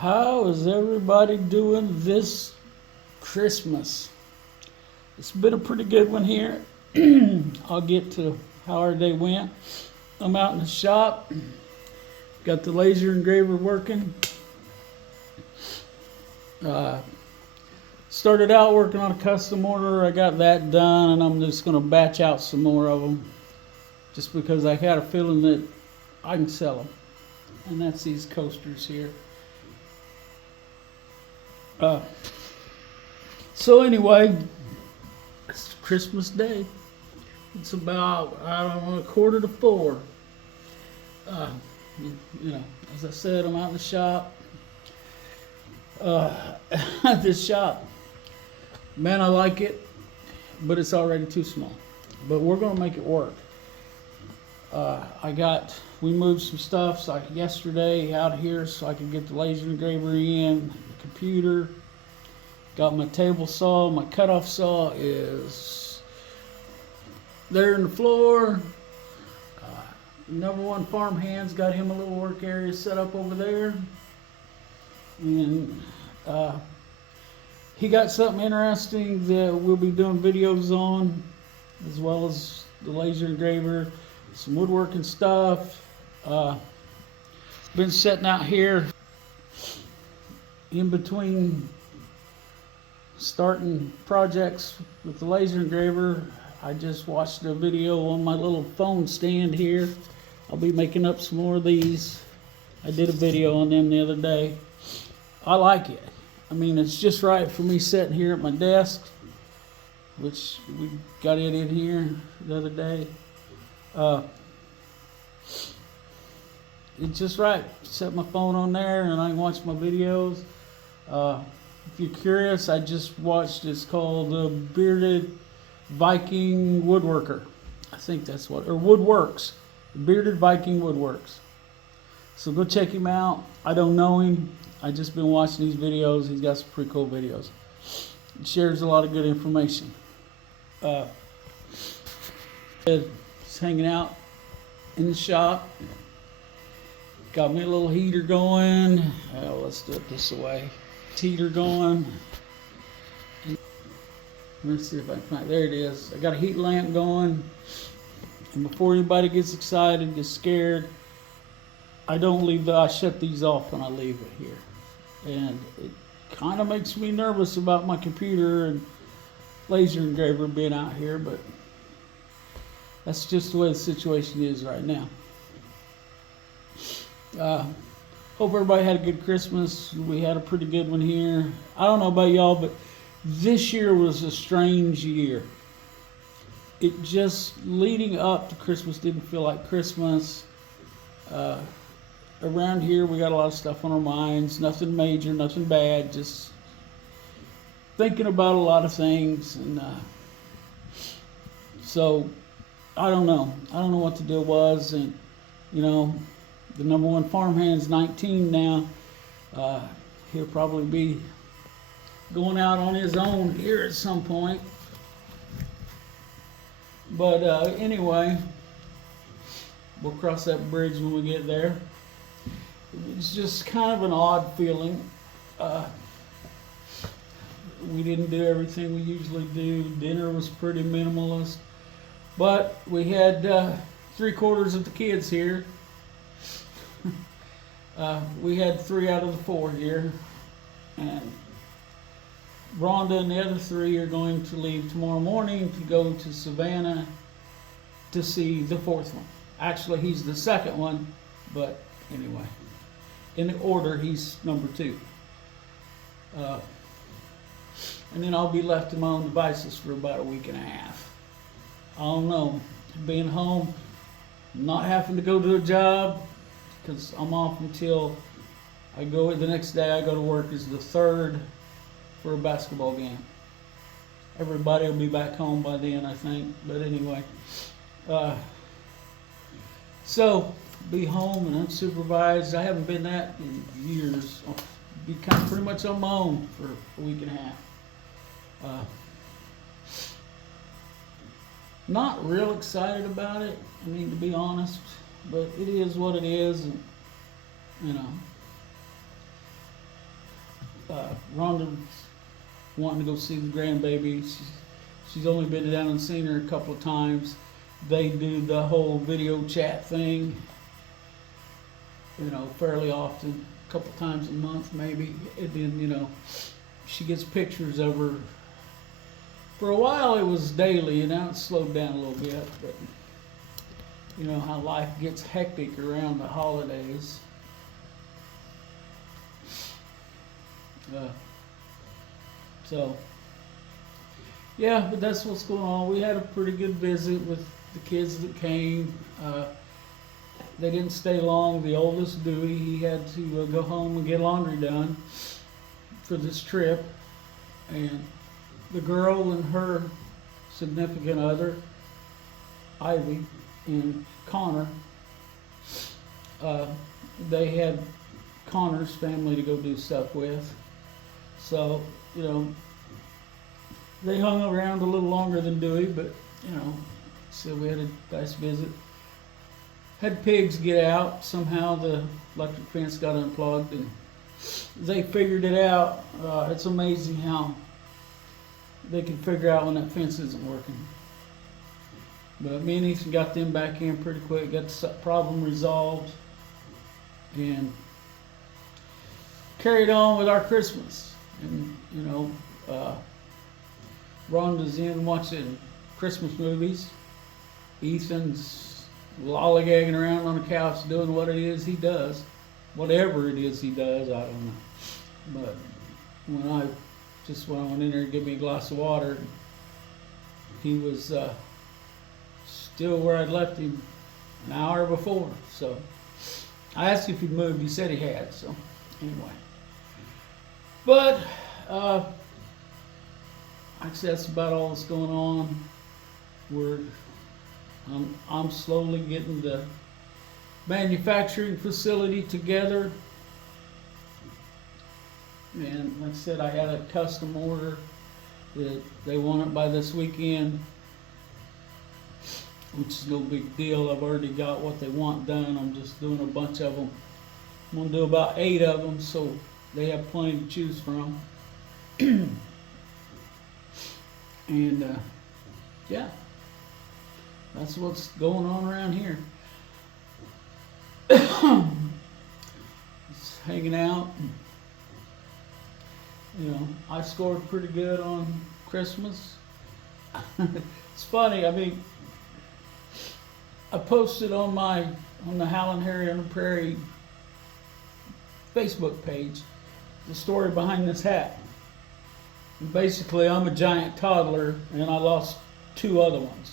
How is everybody doing this Christmas? It's been a pretty good one here. I'll get to how our day went. I'm out in the shop. Got the laser engraver working. Started out working on a custom order. I got that done, and I'm just going to batch out some more of them, just because I had a feeling that I can sell them. And that's these coasters here. So anyway, it's Christmas Day. It's about, I don't know, 3:45. You know, as I said, I'm out in the shop. This shop, man, I like it, but it's already too small. But we're gonna make it work. We moved some stuff yesterday out here so I could get the laser engraver in, the computer. Got my table saw. My cutoff saw is there in the floor. Number one farmhand's got him a little work area set up over there. And he got something interesting that we'll be doing videos on, as well as the laser engraver, some woodworking stuff. Been sitting out here in between starting projects with the laser engraver. I just watched a video on my little phone stand here. I'll be making up some more of these. I did a video on them the other day. I like it. I mean, it's just right for me sitting here at my desk, which we got it in here the other day. It's just right. Set my phone on there and I can watch my videos. If you're curious, I just watched, it's called Bearded Viking Woodworker. I think that's what, or Woodworks. Bearded Viking Woodworks. So go check him out. I don't know him. I just been watching these videos. He's got some pretty cool videos. He shares a lot of good information. Just hanging out in the shop. Got me a little heater going. Let's do it this way. Heater going. Let's see if I can find. There it is. I got a heat lamp going. And before anybody gets excited, gets scared, I shut these off when I leave it here. And it kind of makes me nervous about my computer and laser engraver being out here, but that's just the way the situation is right now. Hope everybody had a good Christmas. We had a pretty good one here. I don't know about y'all, but this year was a strange year. It just, leading up to Christmas, didn't feel like Christmas. Around here, we got a lot of stuff on our minds. Nothing major, nothing bad. Just thinking about a lot of things. And so, I don't know. I don't know what the deal was. And, you know, the number one farmhand's 19 now. He'll probably be going out on his own here at some point. But anyway, we'll cross that bridge when we get there. It's just kind of an odd feeling. We didn't do everything we usually do. Dinner was pretty minimalist. But we had 3/4 of the kids here. We had 3 out of the 4 here. And Rhonda and the other 3 are going to leave tomorrow morning to go to Savannah to see the 4th one. Actually, he's the 2nd one, but anyway, in the order, he's number 2. And then I'll be left to my own devices for about a week and a half. I don't know, being home, not having to go to a job, because I'm off until the next day I go to work is the 3rd for a basketball game. Everybody will be back home by then, I think. But anyway, so be home and unsupervised. I haven't been that in years. I'll be kind of pretty much on my own for a week and a half. Not real excited about it. I mean, to be honest, but it is what it is, and you know, Rhonda's wanting to go see the grandbaby. She's only been down and seen her a couple of times. They do the whole video chat thing, fairly often, a couple times a month maybe. And then, she gets pictures of her. For a while it was daily, and now it's slowed down a little bit, but you know how life gets hectic around the holidays. So, yeah, but that's what's going on. We had a pretty good visit with the kids that came. They didn't stay long. The oldest, Dewey, he had to go home and get laundry done for this trip. And the girl and her significant other, Ivy, and Connor, they had Connor's family to go do stuff with. So, they hung around a little longer than Dewey, but, so we had a nice visit. Had pigs get out. Somehow the electric fence got unplugged and they figured it out. It's amazing how they can figure out when that fence isn't working. But me and Ethan got them back in pretty quick, got the problem resolved, and carried on with our Christmas. And, Rhonda's in watching Christmas movies. Ethan's lollygagging around on the couch doing what it is he does. Whatever it is he does, I don't know. But when I went in there to give me a glass of water, he was still where I'd left him an hour before. So I asked him if he'd moved. He said he had. So anyway. But like I said, that's about all that's going on. I'm slowly getting the manufacturing facility together. And like I said, I had a custom order that they want it by this weekend, which is no big deal. I've already got what they want done. I'm just doing a bunch of them. I'm going to do about 8 of them, so they have plenty to choose from. And yeah, that's what's going on around here. Just hanging out. I scored pretty good on Christmas. It's funny. I mean, I posted on the Howlin' Harry on the Prairie Facebook page the story behind this hat. And basically, I'm a giant toddler, and I lost 2 other ones.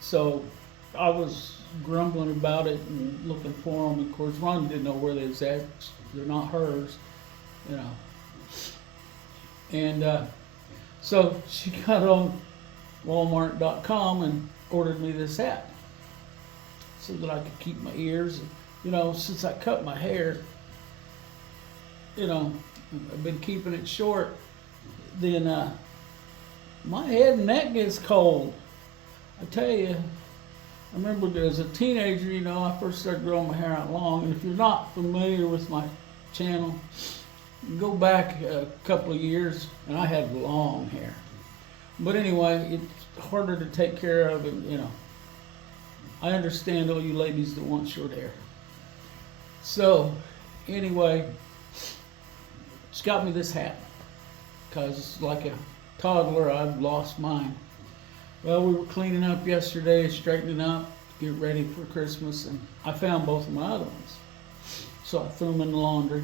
So I was grumbling about it and looking for them. Of course, Ron didn't know where they was at. They're not hers, And so she got on Walmart.com and ordered me this hat so that I could keep my ears. Since I cut my hair, I've been keeping it short. Then my head and neck gets cold. I tell you, I remember as a teenager, I first started growing my hair out long. And if you're not familiar with my channel, go back a couple of years, and I had long hair. But anyway, it's harder to take care of, and I understand all you ladies that want short hair. So anyway, she got me this hat because, like a toddler, I've lost mine. Well, we were cleaning up yesterday, straightening up, get ready for Christmas, and I found both of my other ones. So I threw them in the laundry.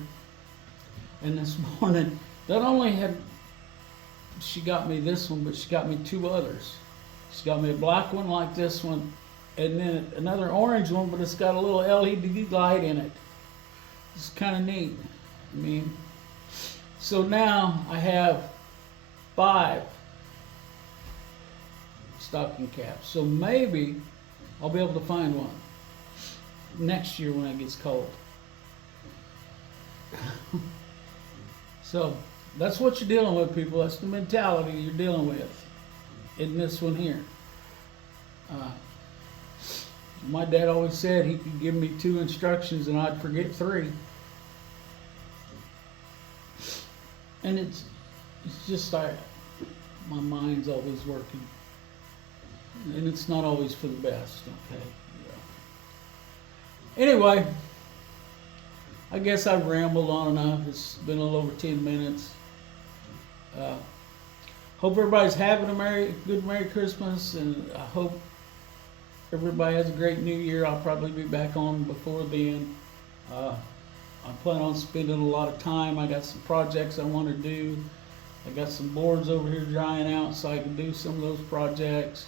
And this morning, not only had she got me this one, but she got me 2 others. She got me a black one like this one, and then another orange one, but it's got a little LED light in it. It's kind of neat. So now I have 5 stocking caps. So maybe I'll be able to find one next year when it gets cold. So that's what you're dealing with, people. That's the mentality you're dealing with in this one here. My dad always said he could give me 2 instructions and I'd forget 3. And it's just like my mind's always working. And it's not always for the best, okay? Yeah. Anyway, I guess I've rambled on enough. It's been a little over 10 minutes. Hope everybody's having a good Merry Christmas, and I hope everybody has a great New Year. I'll probably be back on before then. I plan on spending a lot of time. I got some projects I want to do. I got some boards over here drying out so I can do some of those projects.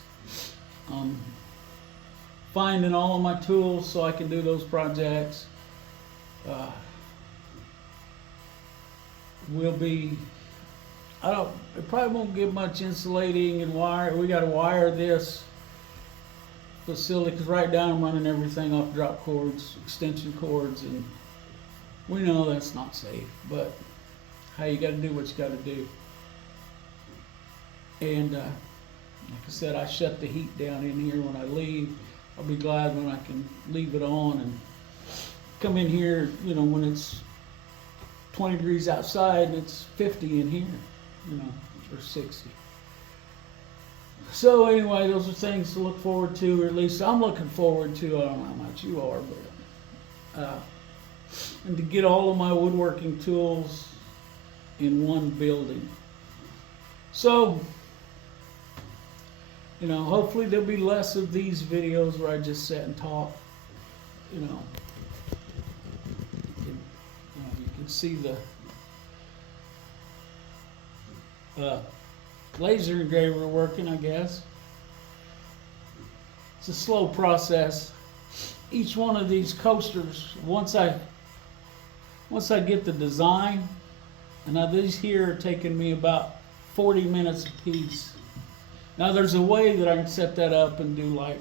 Finding all of my tools so I can do those projects. It probably won't get much insulating and wire. We got to wire this facility because right now I'm running everything off drop cords, extension cords, and we know that's not safe, but hey, you got to do what you got to do. And like I said, I shut the heat down in here when I leave. I'll be glad when I can leave it on and come in here, you know, when it's 20 degrees outside and it's 50 in here, you know, or 60. So anyway, those are things to look forward to, or at least I'm looking forward to. I don't know how much you are, but and to get all of my woodworking tools in one building. So, you know, hopefully there'll be less of these videos where I just sit and talk. You know, you can see the laser engraver working, I guess. It's a slow process. Each one of these coasters, once I get the design, and now these here are taking me about 40 minutes a piece. Now there's a way that I can set that up and do like,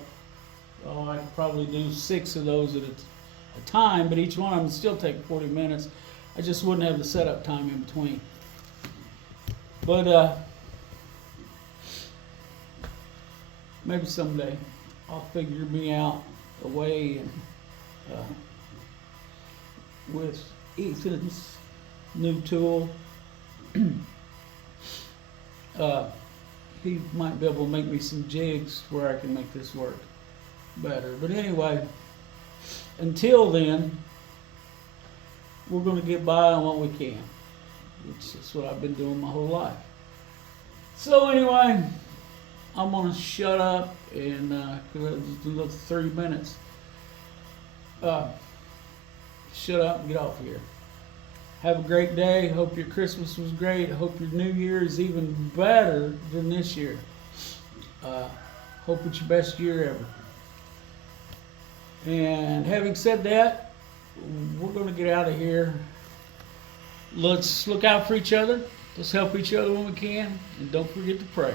I could probably do 6 of those at a time, but each one of them would still take 40 minutes. I just wouldn't have the setup time in between. But maybe someday I'll figure me out a way, and with Ethan's new tool, he might be able to make me some jigs where I can make this work better. But anyway, until then, we're going to get by on what we can. It's just what I've been doing my whole life. So anyway, I'm going to shut up and do another 30 minutes. Shut up and get off here. Have a great day. Hope your Christmas was great. Hope your New Year is even better than this year. Hope it's your best year ever. And having said that, we're going to get out of here. Let's look out for each other. Let's help each other when we can. And don't forget to pray.